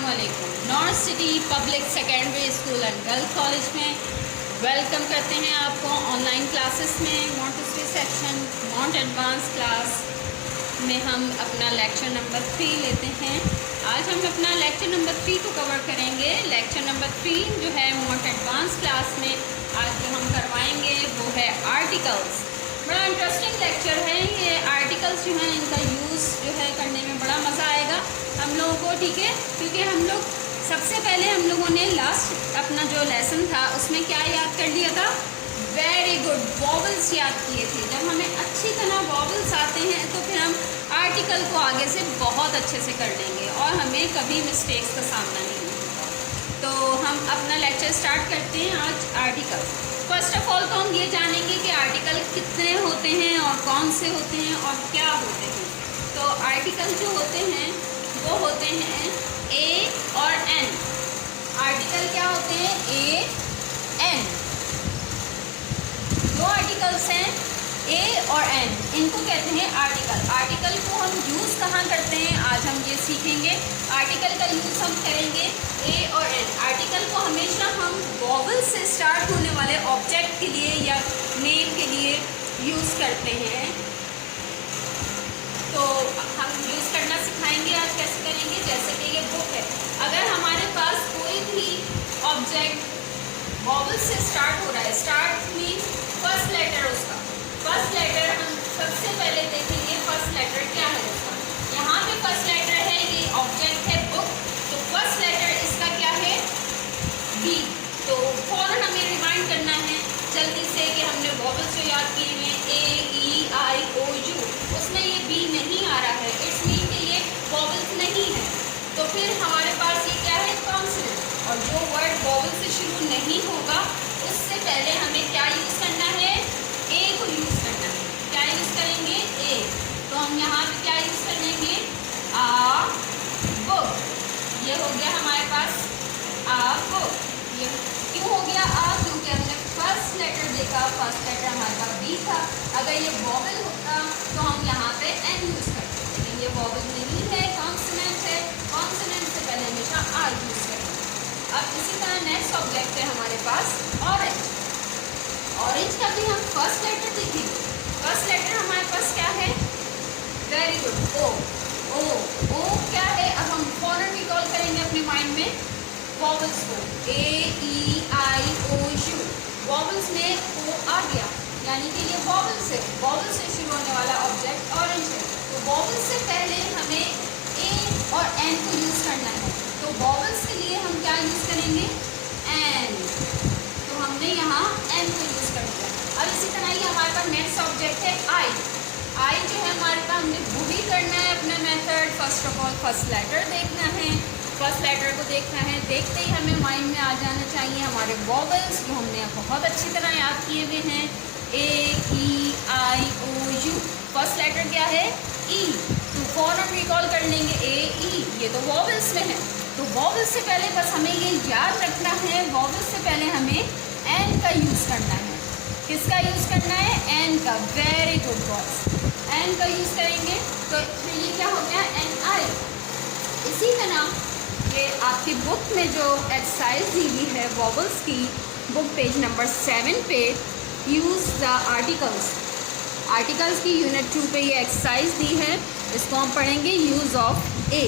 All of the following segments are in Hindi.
अस्सलामुअलैकुम। North city public secondary school and girls college में वेलकम करते हैं आपको ऑनलाइन क्लासेस में। मॉन्टेसरी सेक्शन मॉन्ट एडवांस क्लास में हम अपना लेक्चर नंबर 3 लेते हैं। आज हम अपना लेक्चर नंबर 3 को कवर करेंगे। लेक्चर नंबर 3 जो है मॉन्ट एडवांस क्लास में आज जो हम करवाएंगे वो है आर्टिकल्स। बड़ा इंटरेस्टिंग लेक्चर है ये। आर्टिकल्स जो हैं इनका यूज़ जो है करने में बड़ा मज़ा आएगा हम लोगों को, ठीक है। क्योंकि हम लोग सबसे पहले हम लोगों ने लास्ट अपना जो लेसन था उसमें क्या याद कर लिया था, वेरी गुड, वॉवल्स याद किए थे। जब हमें अच्छी तरह वॉवल्स आते हैं तो फिर हम आर्टिकल को आगे से बहुत अच्छे से कर लेंगे और हमें कभी मिस्टेक्स का सामना नहीं होगा। तो हम अपना लेक्चर स्टार्ट करते हैं आज आर्टिकल। फर्स्ट ऑफ ऑल तो हम ये जानेंगे कि आर्टिकल कितने होते हैं और कौन से होते हैं और क्या होते हैं। तो आर्टिकल जो होते हैं वो होते हैं ए और एन। आर्टिकल क्या होते हैं, ए एन। दो आर्टिकल्स हैं ए और एन, इनको कहते हैं आर्टिकल। आर्टिकल को हम यूज़ कहाँ करते हैं आज हम ये सीखेंगे। आर्टिकल का यूज़ हम करेंगे ए और एन। आर्टिकल को हमेशा हम वॉवल से स्टार्ट होने वाले ऑब्जेक्ट के लिए या नेम के लिए यूज़ करते हैं। तो हम यूज़ करना सिखाएंगे आज। कैसे करेंगे, जैसे कि ये बुक है, अगर हमारे पास कोई भी ऑब्जेक्ट वॉवल से स्टार्ट हो रहा है, स्टार्ट मीन्स फर्स्ट लेटर उसका, फर्स्ट लेटर हम सबसे पहले देखेंगे फर्स्ट लेटर क्या है उसका। यहाँ पे फर्स्ट लेटर है, ये ऑब्जेक्ट है बुक, तो फर्स्ट लेटर इसका क्या है, बी। तो फौरन हमें रिमाइंड करना है जल्दी से कि हमने वॉवल्स जो याद किए हैं ए ई आई ओ यू, उसमें ये बी नहीं आ रहा है, इट्स मीन कि ये वॉवल्स नहीं है। तो फिर हमारे पास ये क्या है, कॉन्सोनेंट। और जो वर्ड वॉवल से शुरू नहीं होगा उससे पहले हमें क्या यूज़ करना है, ए को यूज़ करना है। क्या यूज़ करेंगे, ए। तो हम यहाँ पे क्या यूज़ करेंगे, आ बुक। ये हो गया हमारे पास आ बुक। ये क्यों हो गया आ, क्योंकि हमने फर्स्ट लेटर देखा, फर्स्ट लेटर हमारे पास बी था। अगर ये वॉवल होता तो हम यहाँ पे एन यूज़ करते, लेकिन ये वॉवल नहीं है, कॉन्सोनेंट है। कॉन्सोनेंट से पहले हमेशा आ यूज़ करते। अब इसी तरह नेक्स्ट ऑब्जेक्ट है हमारे पास ऑरेंज। ऑरेंज का भी हम फर्स्ट लेटर देखेंगे। फर्स्ट लेटर हमारे पास क्या है, वेरी गुड, ओ। ओ ओ क्या है, अब हम फौरन रिकॉल करेंगे अपने माइंड में वॉवल्स को, ए ई आई ओ यू। वॉवल्स में ओ आ गया, यानी कि ये वॉवल्स है, वॉवल से शुरू होने वाला ऑब्जेक्ट ऑरेंज है। तो वॉवल्स से पहले हमें ए और एन को यूज़ करना है। तो वॉवल्स के लिए हम क्या यूज़ करेंगे, एन। तो हमने यहाँ एन को यूज़ कर दिया। अब इसी तरह ही हमारे पास नेक्स्ट ऑब्जेक्ट है आई। आई जो है हमारे पास, हमने वही करना है अपना method. First of all first letter देखना है, फर्स्ट लेटर को देखना है। देखते ही हमें माइंड में आ जाना चाहिए हमारे वॉवल्स जो हमने बहुत अच्छी तरह याद किए हुए हैं, ए ई आई ओ यू। फर्स्ट लेटर क्या है, ई। तो फौरन रिकॉल कर लेंगे ए ई, ये तो वॉवल्स में है। तो वॉवल्स से पहले बस हमें ये याद रखना है, वॉवल्स से पहले हमें एन का यूज़ करना है। किसका यूज़ करना है, एन का। वेरी गुड बॉयज, एन का यूज़ करेंगे। तो फिर ये क्या हो गया, एन आई। इसी तरह ये आपकी बुक में जो एक्सरसाइज दी हुई है वॉवल्स की, बुक पेज नंबर 7 पे, यूज़ द आर्टिकल्स। आर्टिकल्स की यूनिट 2 पे ये एक्सरसाइज दी है, इसको हम पढ़ेंगे। यूज़ ऑफ ए।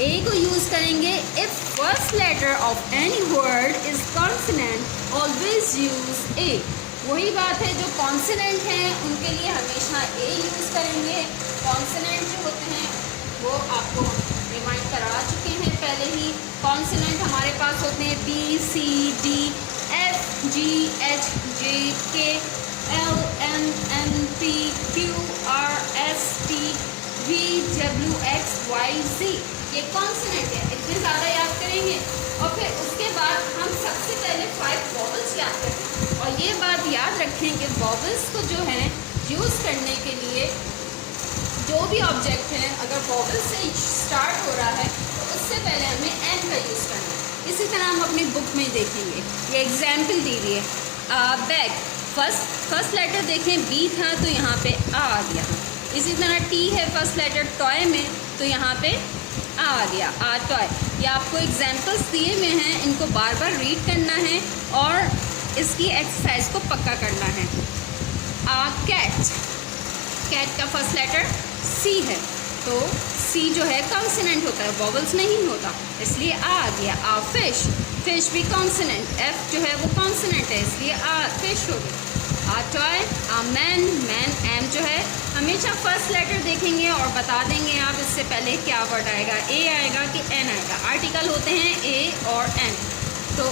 ए को यूज़ करेंगे, if first letter of any word is consonant always use a. वही बात है, जो कॉन्सोनेंट हैं उनके लिए हमेशा ए यूज़ करेंगे। कॉन्सोनेंट जो होते हैं वो आपको रिमाइंड करा चुके हैं पहले ही। कॉन्सोनेंट हमारे पास होते हैं B C D F G H J K L N N P Q R S T V W X Y G. ये कॉन्सोनेंट है, इतने ज़्यादा याद करेंगे। और फिर उसके बाद हम सबसे पहले 5 वॉवल्स याद करेंगे। और ये बात याद रखें कि वॉवल्स को जो है यूज़ करने के लिए जो भी ऑब्जेक्ट है अगर वॉवल से स्टार्ट हो रहा है तो उससे पहले हमें एन का यूज़ करना है। इसी तरह हम अपनी बुक में देखेंगे, ये एग्जाम्पल दी हुई है। बैग, फर्स्ट लेटर देखें बी था तो यहाँ पे आ गया। इसी तरह टी है फर्स्ट लेटर टॉय में, तो यहाँ पे आ गया, आ टॉय। ये आपको एग्जाम्पल्स दिए हुए हैं, इनको बार बार रीड करना है और इसकी एक्सरसाइज को पक्का करना है। कैट, कैट का फर्स्ट लेटर सी है, तो सी जो है कॉन्सोनेंट होता है, वॉवल्स नहीं होता, इसलिए आ गया। फिश, फिश भी कॉन्सोनेंट, एफ जो है वो कॉन्सोनेंट है, इसलिए फिश हो गई। टॉय, मैन, मैन एम जो है हमेशा फर्स्ट लेटर देखेंगे और बता देंगे आप इससे पहले क्या वर्ड आएगा, ए आएगा कि एन आएगा। आर्टिकल होते हैं ए और एन। तो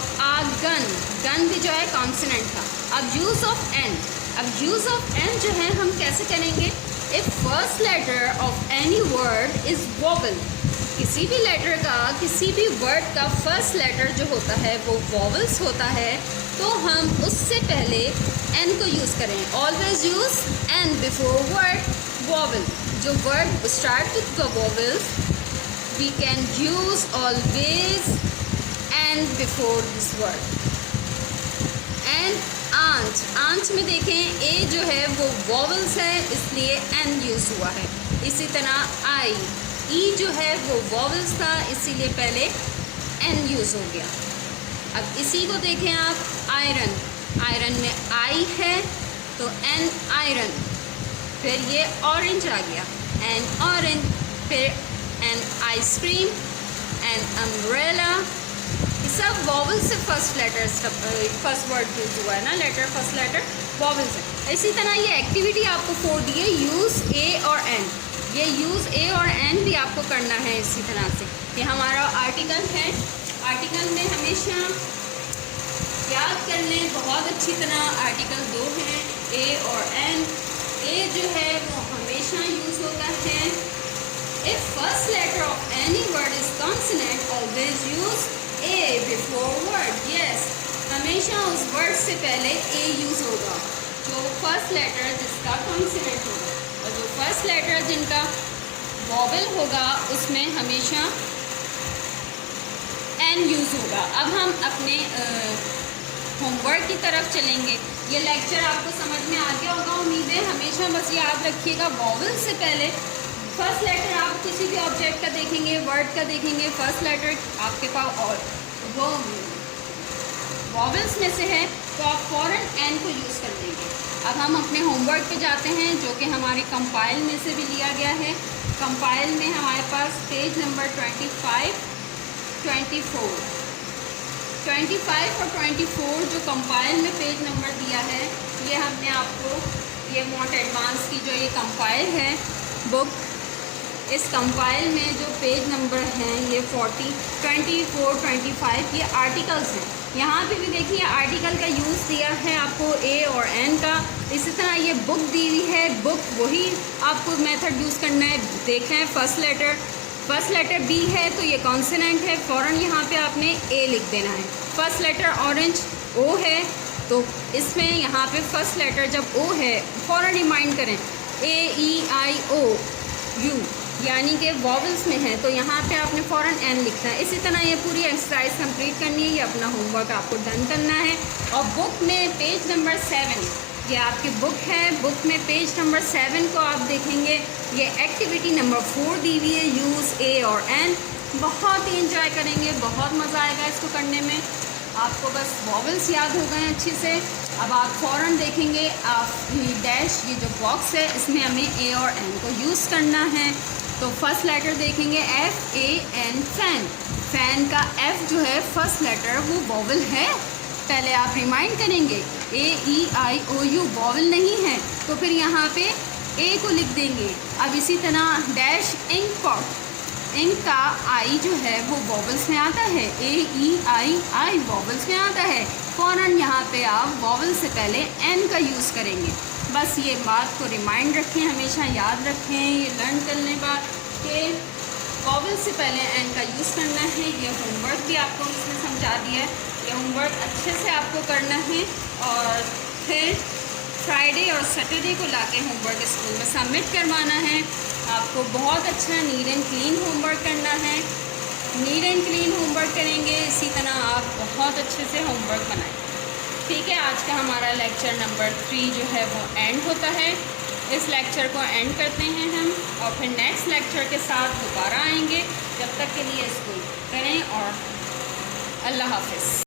गन, गन भी जो है कॉन्सोनेंट था। अब यूज़ ऑफ एन, अब यूज़ ऑफ एन जो है हम कैसे करेंगे, if first letter of any word is vowel, किसी भी लेटर का, किसी भी वर्ड का फर्स्ट लेटर जो होता है वो वॉवल्स होता है, तो हम उससे पहले एन को यूज़ करें। Always use an before word vowel. जो word start with the vowels we can use always an before this word. And aunt, aunt में देखें ए जो है वो वॉवल्स है, इसलिए एन यूज़ हुआ है। इसी तरह आई, ई जो है वो वॉवल्स था, इसीलिए पहले एन यूज़ हो गया। अब इसी को देखें आप, आयरन, आयरन में आई है तो एन आयरन, फिर ये ऑरेंज आ गया, एन ऑरेंज, फिर एन आइसक्रीम, एन अम्ब्रेला। ये सब वॉवल से first letter, first word use हुआ है ना, लेटर फर्स्ट लेटर वॉवल से। इसी तरह ये एक्टिविटी आपको 4 दी है, यूज़ ए और एन। ये यूज़ ए और एन भी आपको करना है इसी तरह से। ये हमारा आर्टिकल है, आर्टिकल में हमेशा याद कर लें बहुत अच्छी तरह, आर्टिकल 2 हैं, ए और एन। ए जो है वो हमेशा यूज़ होता है if first letter of any word is consonant, always use a before word. Yes, हमेशा उस वर्ड से पहले ए यूज़ होगा, जो फर्स्ट लेटर जिसका कॉन्सोनेंट होगा, और जो फर्स्ट लेटर जिनका वॉवल होगा उसमें हमेशा एन यूज़ होगा। अब हम अपने होमवर्क की तरफ चलेंगे। ये लेक्चर आपको समझ में आ गया होगा उम्मीद है। हमेशा बस याद रखिएगा वॉवल से पहले फर्स्ट लेटर आप किसी भी ऑब्जेक्ट का देखेंगे, वर्ड का देखेंगे, फर्स्ट लेटर आपके पास और वो वॉवल्स में से है तो आप फ़ौरन एन को यूज़ कर देंगे। अब हम अपने होमवर्क पे जाते हैं जो कि हमारे कंपाइल में से भी लिया गया है। कंपाइल में हमारे पास पेज नंबर 25, 24 और 24 जो कंपाइल में पेज नंबर दिया है, ये हमने आपको, ये मोट एडवांस की जो ये कंपाइल है बुक, इस कंपाइल में जो पेज नंबर हैं ये 40, 24, 25 ये आर्टिकल्स हैं। यहाँ पे भी देखिए आर्टिकल का यूज़ दिया है आपको ए और एन का। इसी तरह ये बुक दी हुई है, बुक वही आपको मेथड यूज़ करना है। देखना है फर्स्ट लेटर बी है तो ये कॉन्सोनेंट है, फ़ौरन यहाँ पे आपने ए लिख देना है। फर्स्ट लेटर ऑरेंज ओ है तो इसमें यहाँ पे फर्स्ट लेटर जब ओ है फ़ौरन रिमाइंड करें ए ई आई ओ यू, यानी कि वॉवल्स में है तो यहाँ पे आपने फ़ौरन एन लिखना है। इसी तरह ये पूरी एक्सरसाइज कंप्लीट करनी है, ये अपना होमवर्क आपको डन करना है। और बुक में पेज नंबर 7, ये आपकी बुक है, बुक में पेज नंबर 7 को आप देखेंगे, ये एक्टिविटी नंबर 4 दी हुई है, यूज़ ए और एन। बहुत ही इंजॉय करेंगे, बहुत मज़ा आएगा इसको करने में। आपको बस वॉवल्स याद हो गए अच्छे से। अब आप फ़ौरन देखेंगे आप डैश, ये जो बॉक्स है इसमें हमें ए और एन को यूज़ करना है। तो फर्स्ट लेटर देखेंगे F A N, fan. Fan का एफ जो है फर्स्ट लेटर वो वॉवल है, पहले आप रिमाइंड करेंगे ए ई आई ओ यू वॉवल नहीं है तो फिर यहाँ पे ए को लिख देंगे। अब इसी तरह डैश इंक पॉट, इंक का आई जो है वो वॉवल्स में आता है, ए ई आई आई वॉवल्स में आता है, फ़ौरन यहाँ पे आप वॉवल से पहले एन का यूज़ करेंगे। बस ये बात को रिमाइंड रखें, हमेशा याद रखें, ये लर्न करने बाद कि वॉवल से पहले एन का यूज़ करना है। ये होमवर्क भी आपको इसमें समझा दिया है, ये होमवर्क अच्छे से आपको करना है और फिर फ्राइडे और सैटरडे को लाके होमवर्क स्कूल में सबमिट करवाना है। आपको बहुत अच्छा नीट एंड क्लीन होमवर्क करना है। नीट एंड क्लीन होमवर्क करेंगे, इसी तरह आप बहुत अच्छे से होमवर्क बनाएं। ठीक है, आज का हमारा लेक्चर नंबर 3 जो है वो एंड होता है। इस लेक्चर को एंड करते हैं हम और फिर नेक्स्ट लेक्चर के साथ दोबारा आएंगे। जब तक के लिए इसको करें और अल्लाह हाफिज़।